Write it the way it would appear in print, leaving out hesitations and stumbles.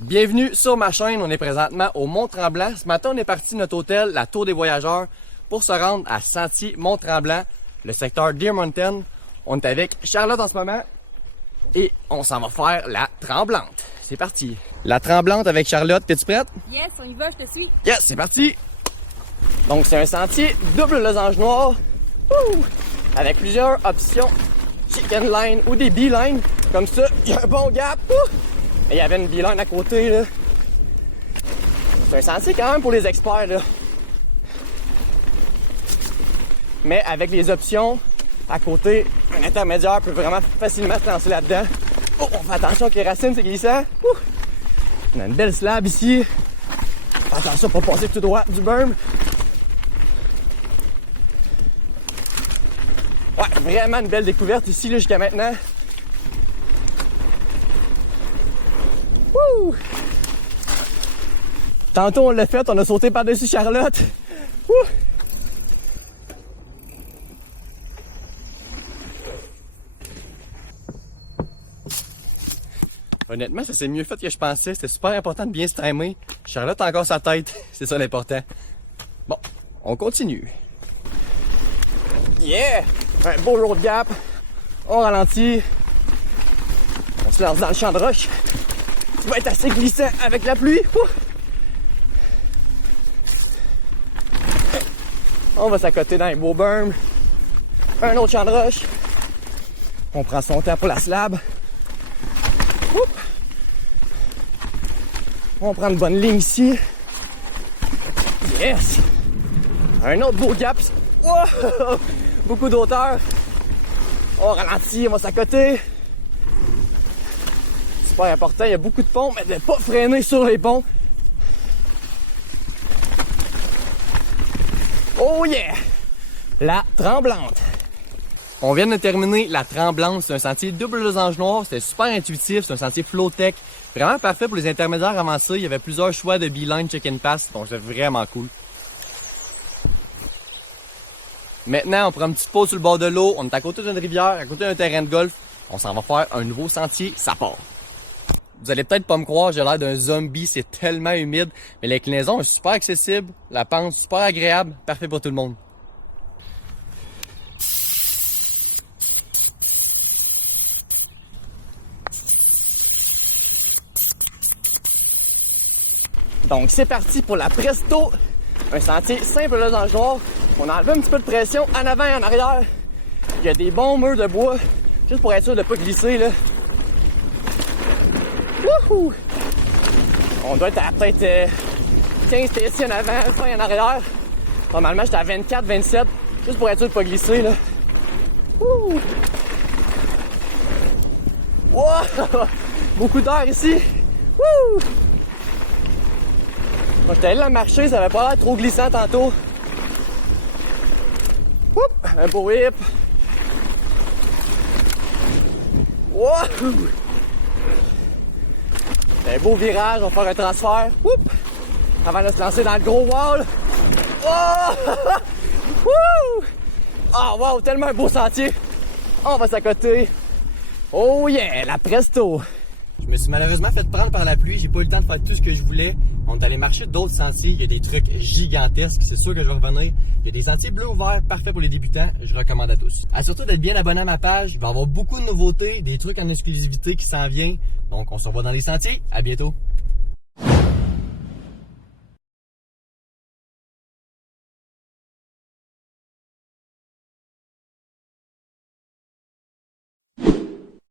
Bienvenue sur ma chaîne, on est présentement au Mont-Tremblant. Ce matin, on est parti de notre hôtel, la Tour des Voyageurs, pour se rendre à Sentier Mont-Tremblant, le secteur Deer Mountain. On est avec Charlotte en ce moment et on s'en va faire la Tremblante. C'est parti. La Tremblante avec Charlotte, t'es-tu prête? Yes, on y va, je te suis. Yes, c'est parti! Donc c'est un sentier double losange noir, avec plusieurs options chicken line ou des beeline. Comme ça, il y a un bon gap. Et il y avait une beeline à côté, là. C'est un sentier quand même pour les experts, là. Mais avec les options à côté, un intermédiaire peut vraiment facilement se lancer là-dedans. Oh, on fait attention avec les racines, c'est glissant. On a une belle slab ici. Attention pour passer tout droit du berm. Ouais, vraiment une belle découverte ici là, jusqu'à maintenant. Wouh! Tantôt on l'a fait, on a sauté par-dessus Charlotte. Wouh! Honnêtement, ça s'est mieux fait que je pensais. C'était super important de bien se timer. Charlotte a encore sa tête. C'est ça l'important. Bon, on continue. Yeah! Un beau road gap. On ralentit. On se lance dans le champ de roche. Ça va être assez glissant avec la pluie. On va s'accoter dans les beaux berms. Un autre champ de roche. On prend son temps pour la slab. On prend une bonne ligne ici. Yes! Un autre beau gap. Wow! Beaucoup d'auteur. On ralentit, on va s'accoter. Super important, il y a beaucoup de ponts, mais de ne pas freiner sur les ponts. Oh yeah! La Tremblante. On vient de terminer la Tremblante. C'est un sentier double losange noir. C'était super intuitif. C'est un sentier flow-tech. Vraiment parfait pour les intermédiaires avancés. Il y avait plusieurs choix de beeline, check-in pass. Donc c'était vraiment cool. Maintenant, on prend une petite pause sur le bord de l'eau. On est à côté d'une rivière, à côté d'un terrain de golf. On s'en va faire un nouveau sentier. Ça part. Vous allez peut-être pas me croire, j'ai l'air d'un zombie. C'est tellement humide. Mais l'inclinaison est super accessible. La pente super agréable. Parfait pour tout le monde. Donc c'est parti pour la Presto, un sentier simple losange noir. On a enlevé un petit peu de pression en avant et en arrière. Il y a des bons murs de bois, juste pour être sûr de ne pas glisser là. Wouhou! On doit être à peut-être 15 ici en avant, 20 en arrière. Normalement j'étais à 24, 27, juste pour être sûr de ne pas glisser là. Wouh! Wow! Beaucoup d'air ici. Wouh! Moi, j'étais allé la marcher, ça avait pas l'air trop glissant tantôt. Oup, un beau whip. Wow! Un beau virage, on va faire un transfert. Oup! Avant de se lancer dans le gros wall. Oh! Wouh! Ah, wow, tellement un beau sentier. On va s'accoter. Oh yeah, la Presto. Je me suis malheureusement fait prendre par la pluie, j'ai pas eu le temps de faire tout ce que je voulais. On est allé marcher d'autres sentiers, il y a des trucs gigantesques, c'est sûr que je vais revenir. Il y a des sentiers bleus ouverts, parfaits pour les débutants, je recommande à tous. Surtout d'être bien abonné à ma page, il va y avoir beaucoup de nouveautés, des trucs en exclusivité qui s'en viennent. Donc on se revoit dans les sentiers, à bientôt.